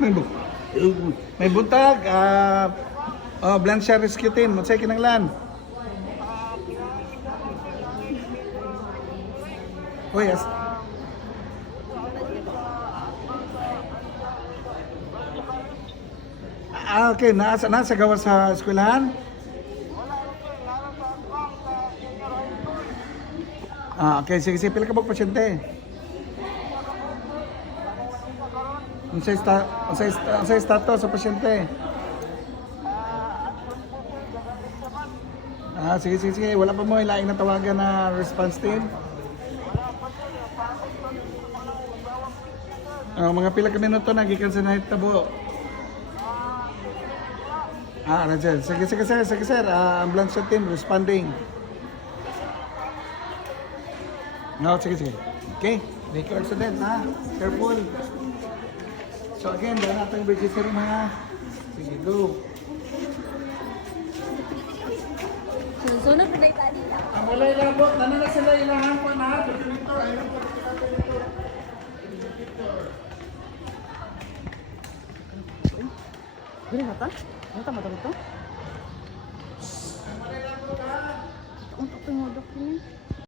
May bu may buntag, Blancia Rescue Team, matsay kinanglan. Oh yes. Okay, nasa gawa sa eskwelahan? Okay, sige, pila ka ba pasyente? Unsay status sa pasyente? Sige. Wala pa mo ilaing na tawagan na response team? Mga pila ka minuto na gikan sa nahitabo. Roger. Sige sir. Ambulance team responding. No, sige. Okay, make your accident ha. Careful. So again, dahil natin register mga. Sige, go. Sunod na tadi lang. Ang walay labot, na sila ilahan pa na. Gini kata? Ano tama dito? Untuk pengudok ini.